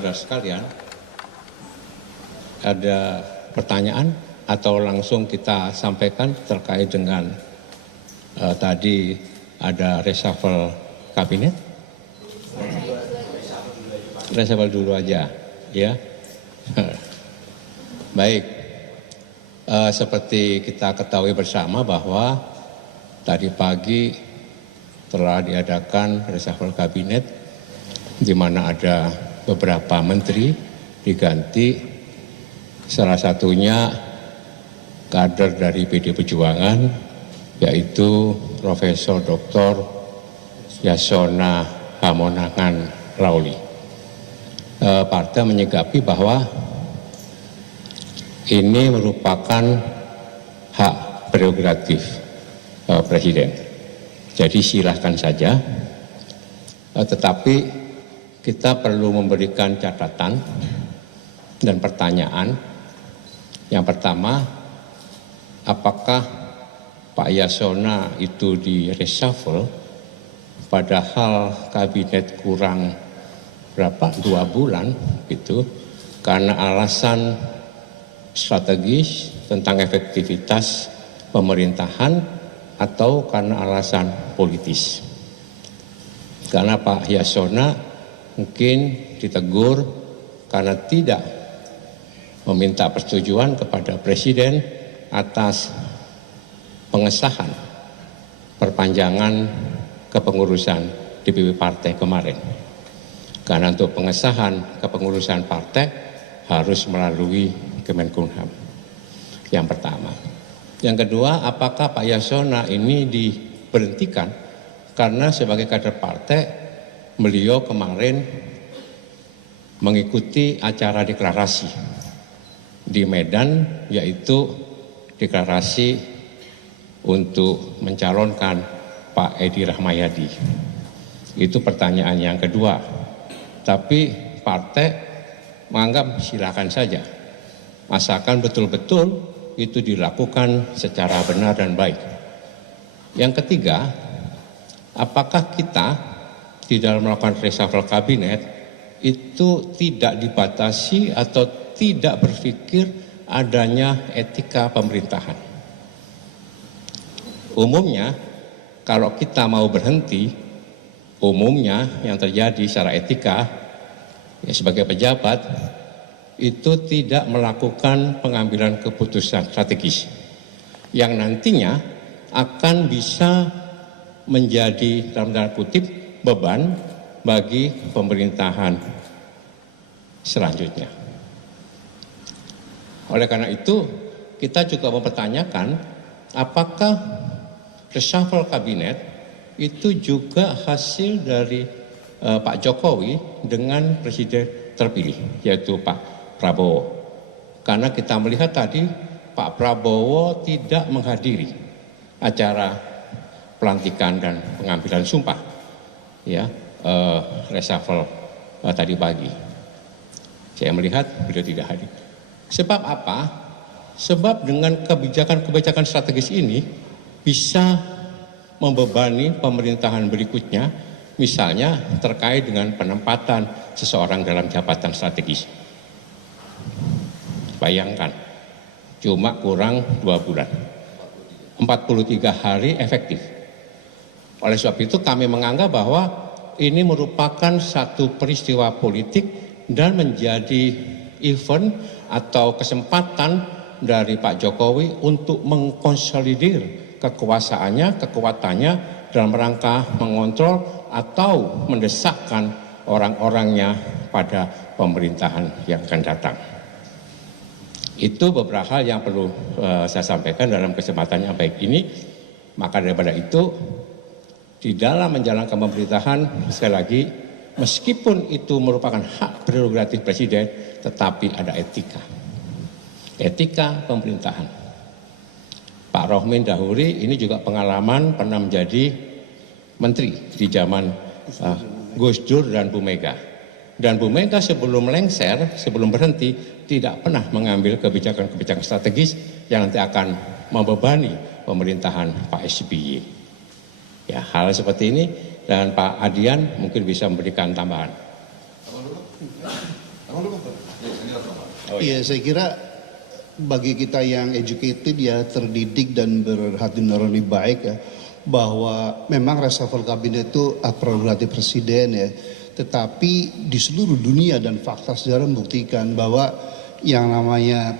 Saudara sekalian, ada pertanyaan atau langsung kita sampaikan terkait dengan tadi ada reshuffle kabinet? Reshuffle dulu aja, ya. Baik, seperti kita ketahui bersama bahwa tadi pagi telah diadakan reshuffle kabinet di mana ada beberapa menteri diganti, salah satunya kader dari PD Perjuangan yaitu Profesor Dr. Yasona Hamonangan Lauli. Partai menyikapi bahwa ini merupakan hak prerogatif Presiden. Jadi silahkan saja, tetapi kita perlu memberikan catatan dan pertanyaan. Yang pertama, apakah Pak Yasona itu di reshuffle padahal kabinet kurang berapa, 2 bulan gitu, karena alasan strategis tentang efektivitas pemerintahan atau karena alasan politis? Karena Pak Yasona mungkin ditegur karena tidak meminta persetujuan kepada Presiden atas pengesahan perpanjangan kepengurusan DPP partai kemarin. Karena untuk pengesahan kepengurusan partai harus melalui Kemenkumham. Yang pertama. Yang kedua, apakah Pak Yasona ini diberhentikan karena sebagai kader partai beliau kemarin mengikuti acara deklarasi di Medan, yaitu deklarasi untuk mencalonkan Pak Edi Rahmayadi. Itu pertanyaan yang kedua. Tapi partai menganggap silakan saja, asalkan betul-betul itu dilakukan secara benar dan baik. Yang ketiga, apakah kita di dalam melakukan reshuffle kabinet itu tidak dibatasi atau tidak berpikir adanya etika pemerintahan? Umumnya kalau kita mau berhenti, umumnya yang terjadi secara etika ya, sebagai pejabat itu tidak melakukan pengambilan keputusan strategis yang nantinya akan bisa menjadi dalam tanda kutip beban bagi pemerintahan selanjutnya. Oleh karena itu, kita juga mempertanyakan apakah reshuffle kabinet itu juga hasil dari Pak Jokowi dengan Presiden terpilih, yaitu Pak Prabowo. Karena kita melihat tadi Pak Prabowo tidak menghadiri acara pelantikan dan pengambilan sumpah ya reshuffle tadi pagi. Saya melihat beliau tidak hadir. Sebab apa? Sebab dengan kebijakan-kebijakan strategis ini bisa membebani pemerintahan berikutnya, misalnya terkait dengan penempatan seseorang dalam jabatan strategis. Bayangkan, cuma kurang 2 bulan, 43 hari efektif. Oleh sebab itu kami menganggap bahwa ini merupakan satu peristiwa politik dan menjadi event atau kesempatan dari Pak Jokowi untuk mengkonsolidir kekuasaannya, kekuatannya dalam rangka mengontrol atau mendesakkan orang-orangnya pada pemerintahan yang akan datang. Itu beberapa hal yang perlu saya sampaikan dalam kesempatan yang baik ini. Maka daripada itu, di dalam menjalankan pemerintahan, sekali lagi, meskipun itu merupakan hak prerogatif Presiden, tetapi ada etika. Etika pemerintahan. Pak Rohmin Dahuri ini juga pengalaman pernah menjadi menteri di zaman Gus Dur dan Bu Mega. Dan Bu Mega sebelum lengser, sebelum berhenti, tidak pernah mengambil kebijakan-kebijakan strategis yang nanti akan membebani pemerintahan Pak SBY. Ya, hal seperti ini dan Pak Adian mungkin bisa memberikan tambahan. Iya, saya kira bagi kita yang educated ya, terdidik dan berhati nurani baik ya, bahwa memang reshuffle kabinet itu prerogatif presiden ya. Tetapi di seluruh dunia dan fakta sejarah membuktikan bahwa yang namanya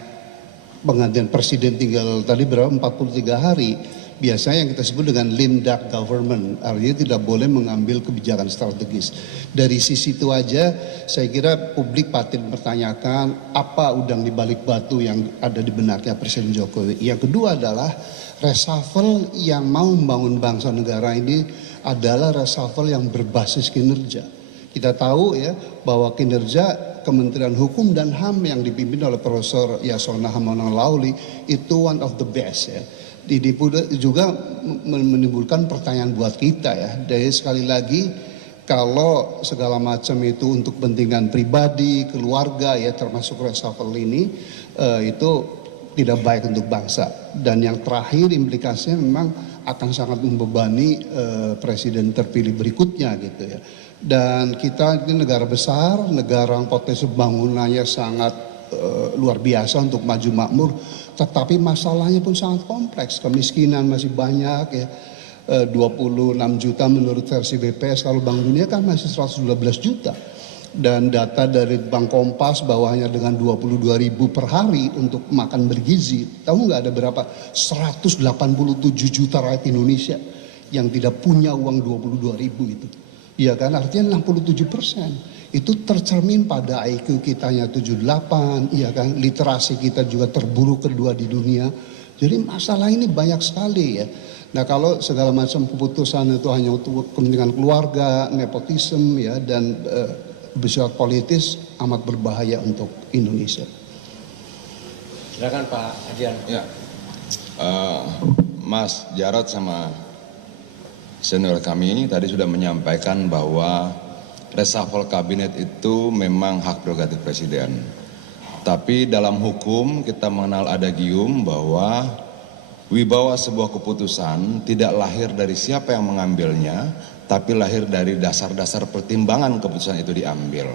penggantian presiden tinggal tadi berapa 43 hari, biasanya yang kita sebut dengan lame duck government, artinya tidak boleh mengambil kebijakan strategis. Dari sisi itu aja saya kira publik patut mempertanyakan apa udang di balik batu yang ada di benaknya Presiden Jokowi. Yang kedua adalah reshuffle yang mau membangun bangsa negara ini adalah reshuffle yang berbasis kinerja. Kita tahu ya bahwa kinerja Kementerian Hukum dan HAM yang dipimpin oleh Profesor Yasona Hamamon Lauli itu one of the best ya. Ini juga menimbulkan pertanyaan buat kita ya. Jadi sekali lagi kalau segala macam itu untuk kepentingan pribadi, keluarga ya termasuk reshuffle ini itu tidak baik untuk bangsa. Dan yang terakhir implikasinya memang akan sangat membebani presiden terpilih berikutnya gitu ya. Dan kita ini negara besar, negara yang potensi pembangunannya sangat luar biasa untuk maju makmur, tetapi masalahnya pun sangat kompleks. Kemiskinan masih banyak ya, 26 juta menurut versi BPS, kalau Bank Dunia kan masih 112 juta. Dan data dari Bank Kompas bahwa hanya dengan 22 ribu per hari untuk makan bergizi, tahu nggak ada berapa? 187 juta rakyat Indonesia yang tidak punya uang 22 ribu itu. Iya kan, artinya 67%. Itu tercermin pada IQ kitanya 78, iya kan, literasi kita juga terburuk kedua di dunia. Jadi masalah ini banyak sekali ya. Nah kalau segala macam keputusan itu hanya untuk kepentingan keluarga, nepotisme ya, dan bersifat politis amat berbahaya untuk Indonesia. Silakan Pak Adian. Ya, Mas Jarod sama senior kami tadi sudah menyampaikan bahwa reshuffle kabinet itu memang hak prerogatif presiden. Tapi dalam hukum kita mengenal adagium bahwa wibawa sebuah keputusan tidak lahir dari siapa yang mengambilnya, tapi lahir dari dasar-dasar pertimbangan keputusan itu diambil.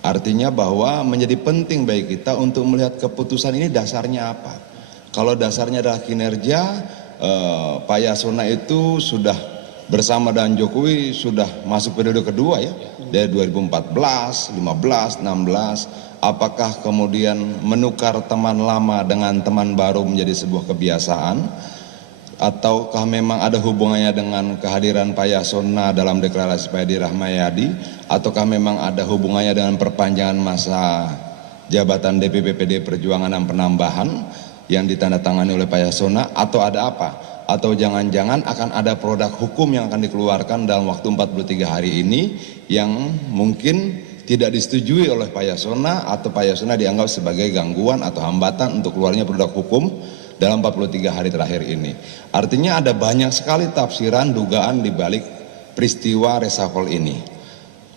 Artinya bahwa menjadi penting bagi kita untuk melihat keputusan ini dasarnya apa. Kalau dasarnya adalah kinerja, Pak Yasona itu sudah bersama dengan Jokowi sudah masuk periode kedua ya, dari 2014, 15, 16. Apakah kemudian menukar teman lama dengan teman baru menjadi sebuah kebiasaan? Ataukah memang ada hubungannya dengan kehadiran Pak Yasona dalam deklarasi Pak Edi Rahmayadi? Ataukah memang ada hubungannya dengan perpanjangan masa jabatan DPP PD Perjuangan dan penambahan yang ditandatangani oleh Pak Yasona? Atau ada apa? Atau jangan-jangan akan ada produk hukum yang akan dikeluarkan dalam waktu 43 hari ini yang mungkin tidak disetujui oleh Pak Yasona, atau Pak Yasona dianggap sebagai gangguan atau hambatan untuk keluarnya produk hukum dalam 43 hari terakhir ini. Artinya ada banyak sekali tafsiran, dugaan di balik peristiwa reshuffle ini.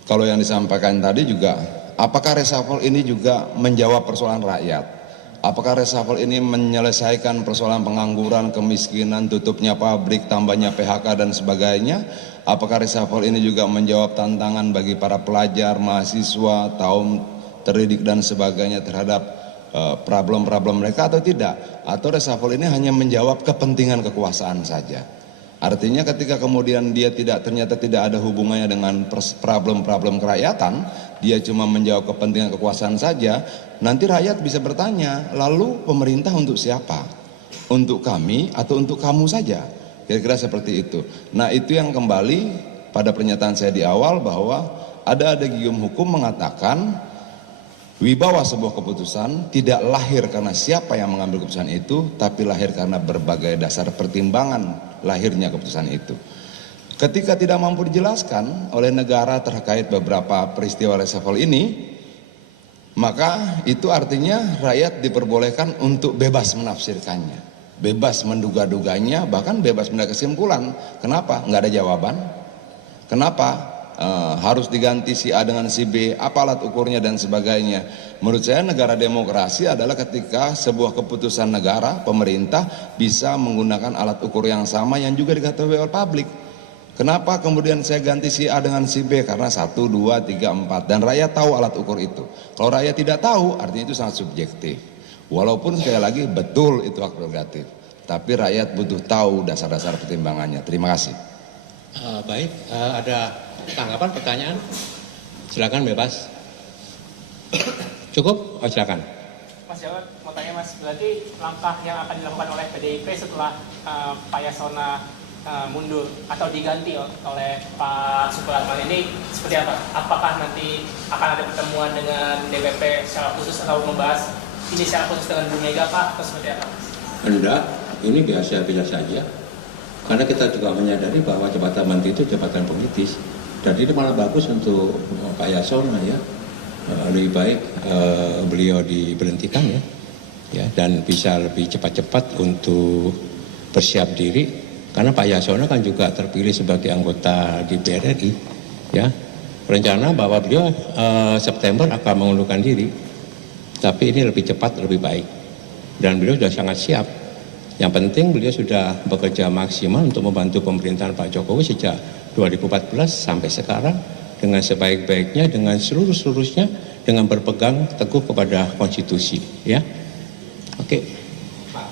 Kalau yang disampaikan tadi juga, apakah reshuffle ini juga menjawab persoalan rakyat? Apakah reshuffle ini menyelesaikan persoalan pengangguran, kemiskinan, tutupnya pabrik, tambahnya PHK dan sebagainya? Apakah reshuffle ini juga menjawab tantangan bagi para pelajar, mahasiswa, kaum terdidik dan sebagainya terhadap problem-problem mereka atau tidak? Atau reshuffle ini hanya menjawab kepentingan kekuasaan saja? Artinya ketika kemudian dia ternyata tidak ada hubungannya dengan problem-problem kerakyatan, dia cuma menjawab kepentingan kekuasaan saja, nanti rakyat bisa bertanya, lalu pemerintah untuk siapa? Untuk kami atau untuk kamu saja? Kira-kira seperti itu. Nah itu yang kembali pada pernyataan saya di awal bahwa ada adagium hukum mengatakan wibawa sebuah keputusan tidak lahir karena siapa yang mengambil keputusan itu, tapi lahir karena berbagai dasar pertimbangan lahirnya keputusan itu. Ketika tidak mampu dijelaskan oleh negara terkait beberapa peristiwa reshuffle ini, maka itu artinya rakyat diperbolehkan untuk bebas menafsirkannya, bebas menduga-duganya, bahkan bebas mendapat kesimpulan. Kenapa? Nggak ada jawaban. Kenapa? Harus diganti si A dengan si B, apa alat ukurnya dan sebagainya. Menurut saya negara demokrasi adalah ketika sebuah keputusan negara, pemerintah bisa menggunakan alat ukur yang sama yang juga diketahui oleh publik. Kenapa kemudian saya ganti si A dengan si B? Karena 1, 2, 3, 4. Dan rakyat tahu alat ukur itu. Kalau rakyat tidak tahu, artinya itu sangat subjektif. Walaupun sekali lagi betul itu hak prerogatif. Tapi rakyat butuh tahu dasar-dasar pertimbangannya. Terima kasih. Baik, ada tanggapan, pertanyaan? Silakan bebas. Cukup? Oh, silakan. Mas Jarod, mau tanya Mas, berarti langkah yang akan dilakukan oleh PDIP setelah Pak Yasona mundur atau diganti oleh Pak Supratman ini seperti apa? Apakah nanti akan ada pertemuan dengan DPP secara khusus atau membahas ini secara khusus dengan Bu Mega Pak, atau seperti apa? Enggak, ini biasa-biasa saja. Karena kita juga menyadari bahwa jabatan menteri itu jabatan politis. Dan ini malah bagus untuk Pak Yasona ya. Lebih baik beliau diberhentikan ya, dan bisa lebih cepat-cepat untuk bersiap diri, karena Pak Yasona kan juga terpilih sebagai anggota DPR RI ya. Rencana bahwa beliau September akan mengundurkan diri, tapi ini lebih cepat lebih baik, dan beliau sudah sangat siap. Yang penting beliau sudah bekerja maksimal untuk membantu pemerintahan Pak Jokowi sejak 2014 sampai sekarang dengan sebaik-baiknya, dengan seluruh-seluruhnya, dengan berpegang teguh kepada konstitusi, ya. Oke. Pak,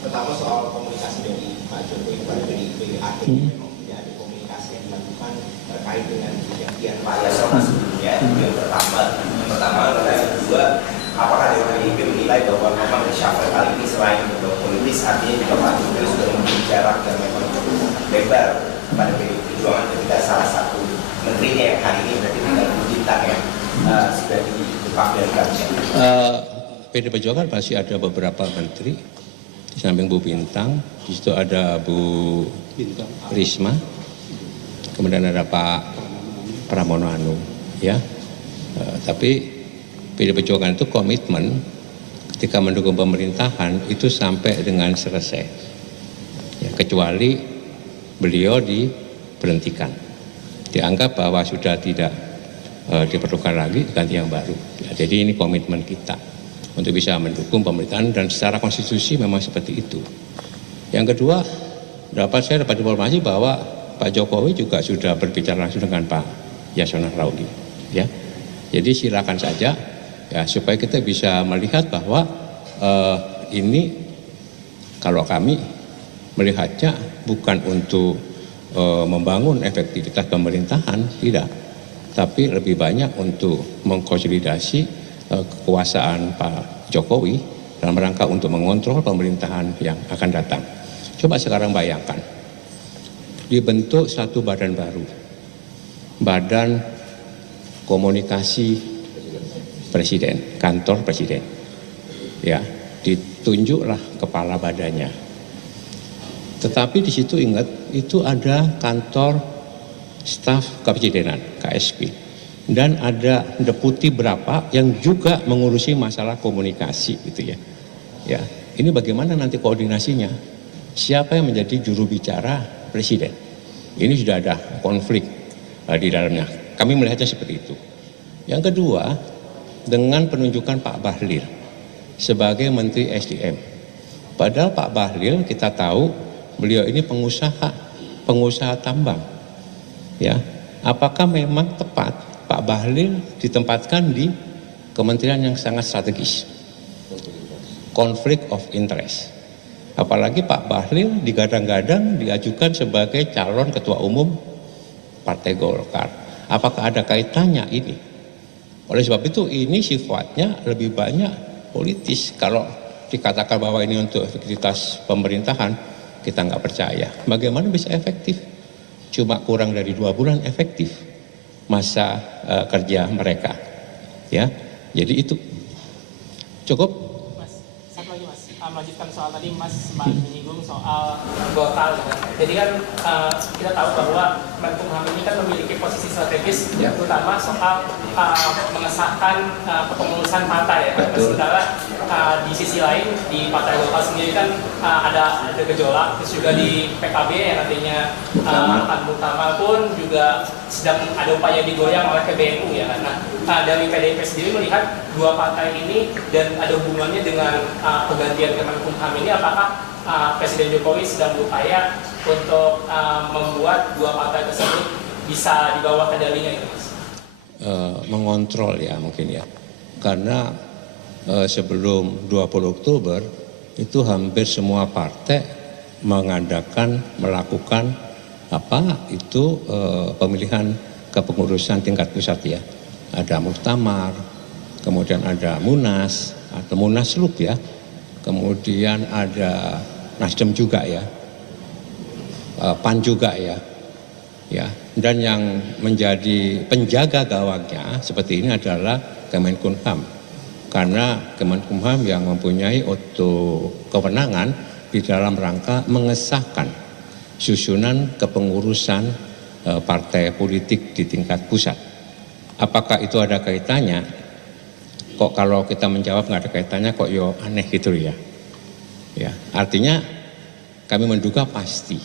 pertama soal komunikasi dari Pak Jokowi kepada PDIP, akhirnya memang tidak ada komunikasi yang dilakukan terkait dengan kejadian Pak Yasona sebelumnya. Yang pertama, yang kedua, apakah dari PDIP menilai bahwa memang reshuffle kali ini selain berbau politis, artinya juga Pak Jokowi sudah memberi jarak dan memang cukup lebar pada PDIP Perjuangan ketika salah satu menterinya yang hari ini berarti tinggal bintang yang sudah dibuka dari kabinet. PD Perjuangan masih ada beberapa menteri, di samping Bu Bintang, di situ ada Bu Risma, kemudian ada Pak Pramono Anung, ya. Tapi PD Perjuangan itu komitmen ketika mendukung pemerintahan itu sampai dengan selesai, ya, kecuali beliau diberhentikan, dianggap bahwa sudah tidak diperlukan lagi, ganti yang baru. Ya, jadi ini komitmen kita untuk bisa mendukung pemerintahan, dan secara konstitusi memang seperti itu. Yang kedua, saya dapat informasi bahwa Pak Jokowi juga sudah berbicara langsung dengan Pak Yasona Lauli, ya. Jadi silakan saja, ya, supaya kita bisa melihat bahwa ini kalau kami melihatnya bukan untuk membangun efektivitas pemerintahan, tidak, tapi lebih banyak untuk mengkonsolidasi kekuasaan Pak Jokowi dalam rangka untuk mengontrol pemerintahan yang akan datang. Coba sekarang bayangkan, dibentuk satu badan baru, Badan Komunikasi Presiden, Kantor Presiden, ya, ditunjuklah kepala badannya. Tetapi di situ ingat, itu ada kantor staf kepresidenan, KSP. Dan ada deputi berapa yang juga mengurusi masalah komunikasi gitu ya. Ya, ini bagaimana nanti koordinasinya? Siapa yang menjadi juru bicara presiden? Ini sudah ada konflik di dalamnya. Kami melihatnya seperti itu. Yang kedua, dengan penunjukan Pak Bahlil sebagai Menteri SDM. Padahal Pak Bahlil kita tahu beliau ini pengusaha tambang. Ya, apakah memang tepat Pak Bahlil ditempatkan di kementerian yang sangat strategis, konflik of interest? Apalagi Pak Bahlil digadang-gadang diajukan sebagai calon ketua umum Partai Golkar. Apakah ada kaitannya ini? Oleh sebab itu ini sifatnya lebih banyak politis. Kalau dikatakan bahwa ini untuk efektivitas pemerintahan, kita nggak percaya. Bagaimana bisa efektif? Cuma kurang dari 2 bulan efektif masa kerja mereka, ya. Jadi itu cukup. Mas, satu lagi Mas, melanjutkan soal tadi Mas sempat menyinggung soal Golkar. Jadi kan kita tahu bahwa Menkumham ini kan memiliki posisi strategis, ya, terutama soal mengesahkan kepengurusan partai, ya. Sementara di sisi lain di Partai Golkar sendiri kan ada gejolak, terus juga di PKB yang nantinya Utama pun juga sedang ada upaya digoyang oleh PBNU, ya. Nah, dari PDIP sendiri melihat dua partai ini dan ada hubungannya dengan pergantian Kemenkumham ini, apakah Presiden Jokowi sedang berupaya untuk membuat dua partai tersebut bisa di bawah kendalinya itu, Mas? Mengontrol ya mungkin ya, karena sebelum 20 Oktober itu hampir semua partai melakukan pemilihan kepengurusan tingkat pusat ya. Ada muktamar, kemudian ada munas atau munaslup ya, kemudian ada Nasdem juga ya, PAN juga ya, dan yang menjadi penjaga gawangnya seperti ini adalah Kemenkumham, karena Kemenkumham yang mempunyai kewenangan di dalam rangka mengesahkan susunan kepengurusan partai politik di tingkat pusat. Apakah itu ada kaitannya? Kok kalau kita menjawab nggak ada kaitannya kok aneh gitu ya. Ya, artinya kami menduga pasti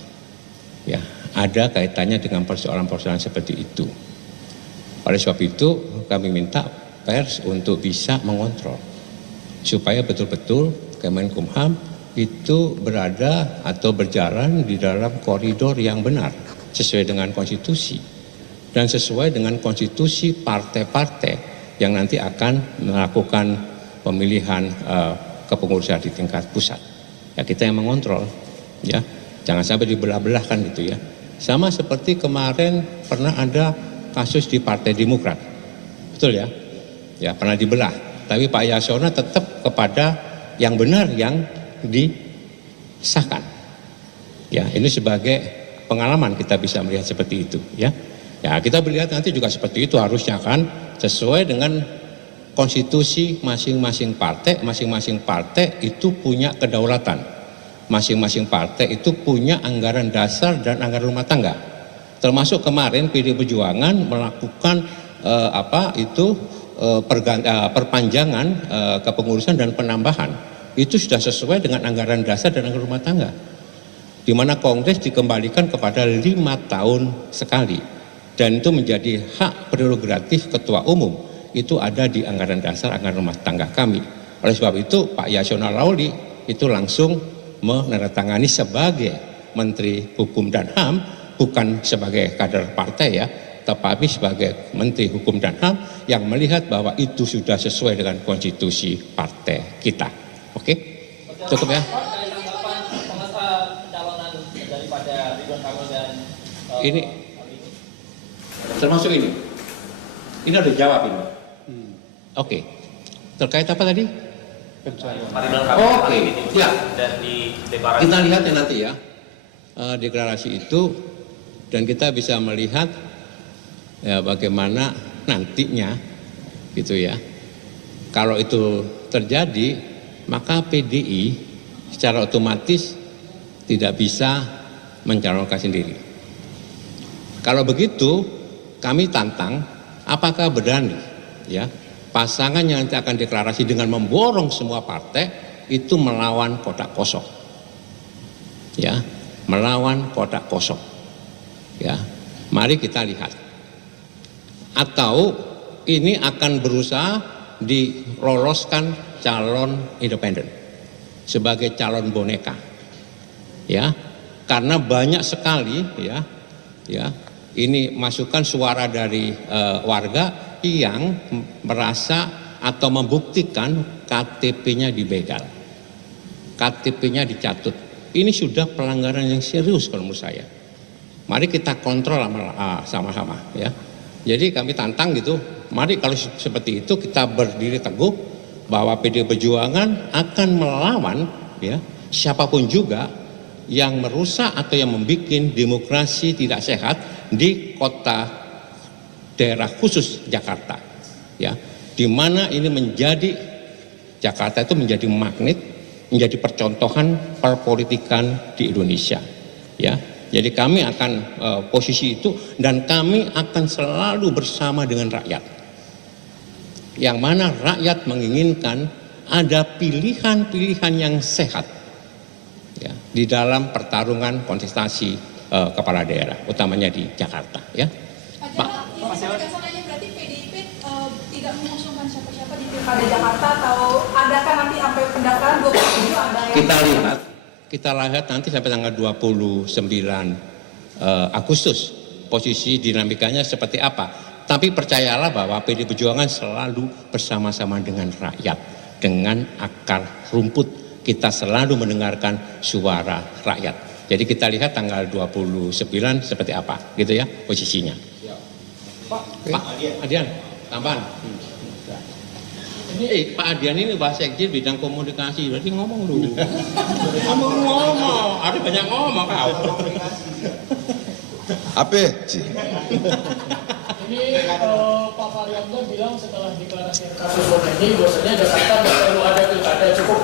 ya ada kaitannya dengan persoalan-persoalan seperti itu. Oleh sebab itu kami minta pers untuk bisa mengontrol supaya betul-betul Kemenkumham itu berada atau berjalan di dalam koridor yang benar sesuai dengan konstitusi dan sesuai dengan konstitusi partai-partai yang nanti akan melakukan pemilihan kepengurusan di tingkat pusat. Ya kita yang mengontrol, ya jangan sampai dibelah-belahkan gitu ya. Sama seperti kemarin pernah ada kasus di Partai Demokrat, betul ya? Ya pernah dibelah. Tapi Pak Yasona tetap kepada yang benar yang disahkan. Ya ini sebagai pengalaman kita bisa melihat seperti itu ya. Ya kita melihat nanti juga seperti itu harusnya kan sesuai dengan konstitusi masing-masing partai itu punya kedaulatan. Masing-masing partai itu punya anggaran dasar dan anggaran rumah tangga. Termasuk kemarin PD Perjuangan melakukan perpanjangan kepengurusan dan penambahan. Itu sudah sesuai dengan anggaran dasar dan anggaran rumah tangga. Di mana Kongres dikembalikan kepada 5 tahun sekali. Dan itu menjadi hak prerogatif ketua umum. Itu ada di anggaran dasar, anggaran rumah tangga kami. Oleh sebab itu Pak Yasona Lawli itu langsung menandatangani sebagai Menteri Hukum dan HAM, bukan sebagai kader partai ya, tetapi sebagai Menteri Hukum dan HAM yang melihat bahwa itu sudah sesuai dengan konstitusi partai kita. Oke? Cukup ya? Ini termasuk ini. Ini udah jawab ini. Oke. Terkait apa tadi? Oke. Ya. Kita lihat ya nanti ya. Deklarasi itu dan kita bisa melihat ya bagaimana nantinya gitu ya. Kalau itu terjadi, maka PDI secara otomatis tidak bisa mencalonkan sendiri. Kalau begitu, kami tantang apakah berani ya pasangan yang nanti akan deklarasi dengan memborong semua partai itu melawan kotak kosong. Ya, melawan kotak kosong. Ya. Mari kita lihat. Atau ini akan berusaha diloloskan calon independen sebagai calon boneka. Ya. Karena banyak sekali ya ini masukan suara dari warga yang merasa atau membuktikan KTP-nya dibegal, KTP-nya dicatut. Ini sudah pelanggaran yang serius kalau menurut saya. Mari kita kontrol sama-sama ya. Jadi kami tantang gitu. Mari kalau seperti itu kita berdiri teguh bahwa PD Perjuangan akan melawan ya siapapun juga yang merusak atau yang membuat demokrasi tidak sehat di kota daerah khusus Jakarta ya, di mana ini menjadi Jakarta itu menjadi magnet, menjadi percontohan perpolitikan di Indonesia ya. Jadi kami akan posisi itu dan kami akan selalu bersama dengan rakyat, yang mana rakyat menginginkan ada pilihan-pilihan yang sehat ya, di dalam pertarungan kontestasi kepala daerah, utamanya di Jakarta ya. Pak, berarti PDIP tidak mengusungkan siapa-siapa di Pilkada Jakarta atau adakah nanti sampai pendaftaran 27 ada yang kita lihat kita lihat nanti sampai tanggal 29 Agustus posisi dinamikanya seperti apa. Tapi percayalah bahwa PD Perjuangan selalu bersama-sama dengan rakyat, dengan akar rumput. Kita selalu mendengarkan suara rakyat. Jadi kita lihat tanggal 29 seperti apa, gitu ya posisinya. Pak Adian, tambahan. Pak Adian ini bahasa sekjen bidang komunikasi, berarti ngomong dulu. ngomong, ada banyak ngomong kau. Apa sih? Ini Pak Faryamzah bilang setelah deklarasi kasus bom ini, bahwasanya Jakarta tidak perlu ada pilkada, cukup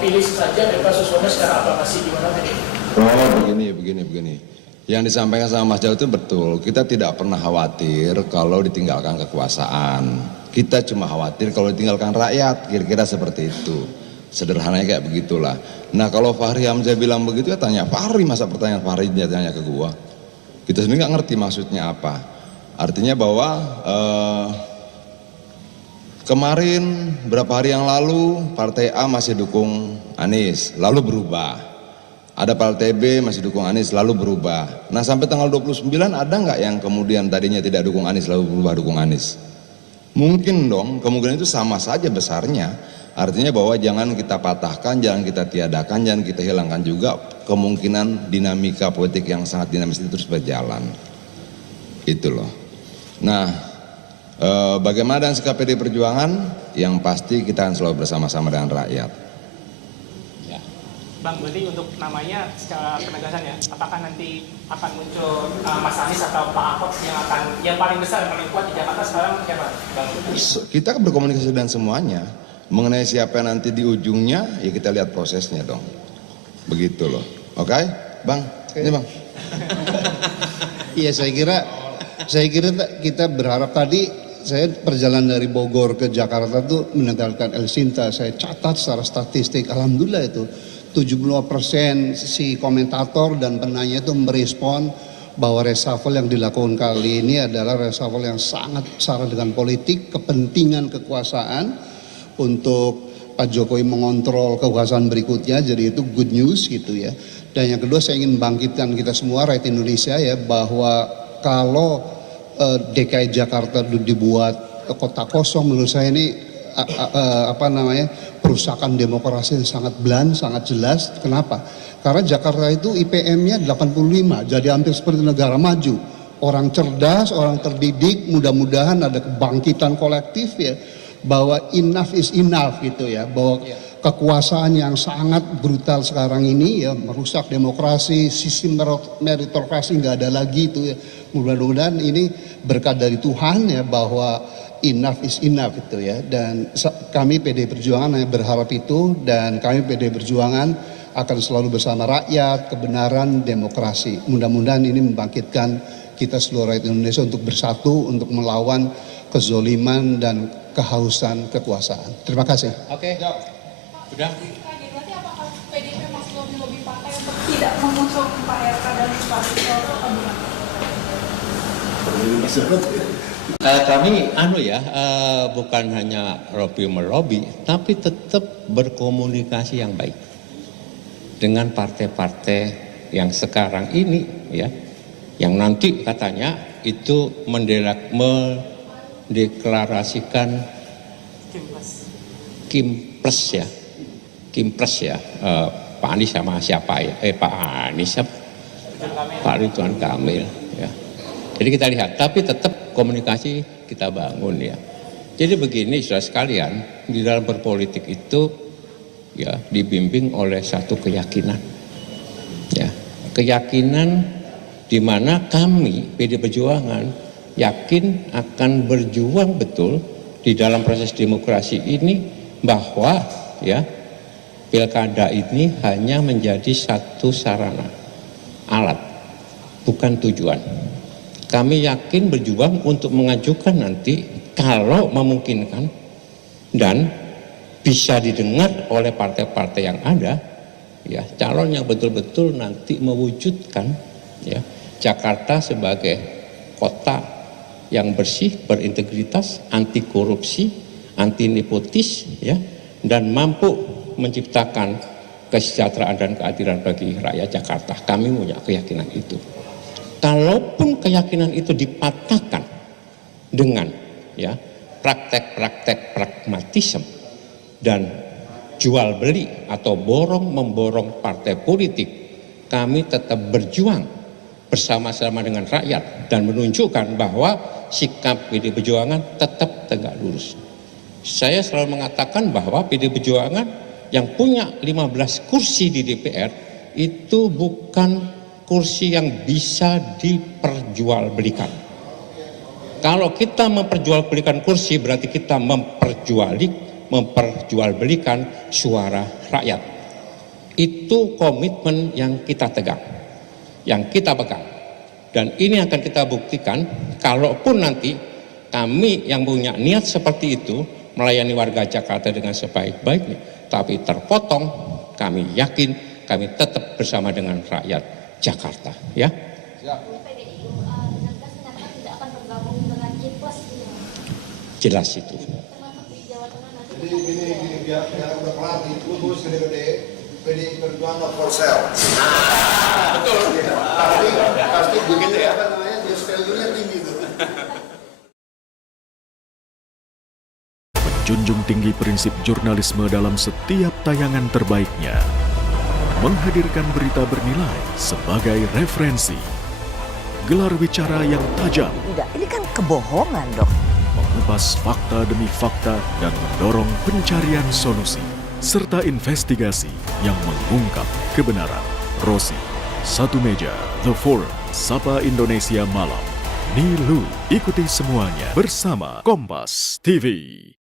pilih saja dan kasus bomnya secara aklamasi. Gimana tadi? Oh begini. Yang disampaikan sama Mas Jauh itu betul. Kita tidak pernah khawatir kalau ditinggalkan kekuasaan. Kita cuma khawatir kalau ditinggalkan rakyat, kira-kira seperti itu. Sederhananya kayak begitulah. Nah kalau Fahri Hamzah bilang begitu ya tanya Fahri, masa pertanyaan Fahri dia tanya ke gua. Kita sendiri nggak ngerti maksudnya apa. Artinya bahwa kemarin beberapa hari yang lalu Partai A masih dukung Anies, lalu berubah. Ada Partai B masih dukung Anies, lalu berubah. Nah sampai tanggal 29 ada nggak yang kemudian tadinya tidak dukung Anies lalu berubah dukung Anies? Mungkin dong, kemungkinan itu sama saja besarnya. Artinya bahwa jangan kita patahkan, jangan kita tiadakan, jangan kita hilangkan juga kemungkinan dinamika politik yang sangat dinamis itu terus berjalan. Itu loh. Nah, bagaimana dengan sikap PD Perjuangan? Yang pasti kita akan selalu bersama-sama dengan rakyat. Ya. Bang, berarti untuk namanya secara penegasan ya, apakah nanti akan muncul Mas Anies atau Pak Ahok yang paling besar, yang paling kuat di Jakarta sekarang siapa, Bang? Kita berkomunikasi dengan semuanya. Mengenai siapa yang nanti di ujungnya, ya kita lihat prosesnya dong. Begitu loh. Oke, Bang? Ini Bang. Iya, saya kira kita berharap tadi saya perjalanan dari Bogor ke Jakarta tuh meninggalkan El Sinta. Saya catat secara statistik, alhamdulillah itu 75% si komentator dan penanya itu merespon bahwa reshuffle yang dilakukan kali ini adalah reshuffle yang sangat syarat dengan politik, kepentingan kekuasaan untuk Pak Jokowi mengontrol kekuasaan berikutnya. Jadi itu good news gitu ya. Dan yang kedua saya ingin bangkitkan kita semua rakyat Indonesia ya, bahwa kalau DKI Jakarta dibuat kota kosong, menurut saya ini perusakan demokrasi yang sangat blunt, sangat jelas. Kenapa? Karena Jakarta itu IPM-nya 85, jadi hampir seperti negara maju. Orang cerdas, orang terdidik, mudah-mudahan ada kebangkitan kolektif ya, bahwa enough is enough gitu ya, bahwa kekuasaan yang sangat brutal sekarang ini ya merusak demokrasi, sistem meritokrasi nggak ada lagi itu ya. Mudah-mudahan ini berkat dari Tuhan ya, bahwa enough is enough gitu ya. Dan kami PD Perjuangan hanya berharap itu, dan kami PD Perjuangan akan selalu bersama rakyat, kebenaran, demokrasi. Mudah-mudahan ini membangkitkan kita seluruh rakyat Indonesia untuk bersatu, untuk melawan kezoliman dan kehausan kekuasaan. Terima kasih. Oke, sudah. Berarti apakah PDIP masih lobby partai untuk tidak mengusung Pak RK dan Pak Rizal atau gimana? Kami bukan hanya lobby melobi, tapi tetap berkomunikasi yang baik dengan partai-partai yang sekarang ini ya, yang nanti katanya itu mendeklarasikan Kimpres ya, Pak Anies sama siapa ya? Pak Anies, Pak Ridwan Kamil ya. Jadi kita lihat, tapi tetap komunikasi kita bangun ya. Jadi begini saudara sekalian, di dalam berpolitik itu ya dibimbing oleh satu keyakinan. Ya, keyakinan di mana kami PD Perjuangan yakin akan berjuang betul di dalam proses demokrasi ini, bahwa ya pilkada ini hanya menjadi satu sarana, alat, bukan tujuan. Kami yakin berjuang untuk mengajukan nanti kalau memungkinkan dan bisa didengar oleh partai-partai yang ada ya, calon yang betul-betul nanti mewujudkan ya Jakarta sebagai kota yang bersih, berintegritas, anti korupsi, anti nepotis ya, dan mampu menciptakan kesejahteraan dan keadilan bagi rakyat Jakarta. Kami punya keyakinan itu. Kalaupun keyakinan itu dipatahkan dengan ya praktek-praktek pragmatisme dan jual beli atau borong memborong partai politik, kami tetap berjuang bersama-sama dengan rakyat dan menunjukkan bahwa sikap PD Perjuangan tetap tegak lurus. Saya selalu mengatakan bahwa PD Perjuangan yang punya 15 kursi di DPR itu bukan kursi yang bisa diperjualbelikan. Kalau kita memperjualbelikan kursi berarti kita memperjualbelikan suara rakyat. Itu komitmen yang kita tegang, yang kita pegang. Dan ini akan kita buktikan kalaupun nanti kami yang punya niat seperti itu melayani warga Jakarta dengan sebaik-baiknya, tapi terpotong, kami yakin kami tetap bersama dengan rakyat Jakarta. Ya. PDI Tegas menyatakan tidak akan bergabung dengan J+. Jelas itu. Termasuk di Jawa Tengah nanti. Jadi gini biar udah kelar nih, lu tulis gede-gede, PDI Perjuangan for sale. Betul. Pasti begitu ya. Apa namanya, dia value-nya tinggi tuh. Menjunjung tinggi prinsip jurnalisme dalam setiap tayangan terbaiknya. Menghadirkan berita bernilai sebagai referensi. Gelar bicara yang tajam. Tidak, ini kan kebohongan dok. Mengupas fakta demi fakta dan mendorong pencarian solusi. Serta investigasi yang mengungkap kebenaran. Rosi, Satu Meja, The Forum, Sapa Indonesia Malam. Nilu, ikuti semuanya bersama Kompas TV.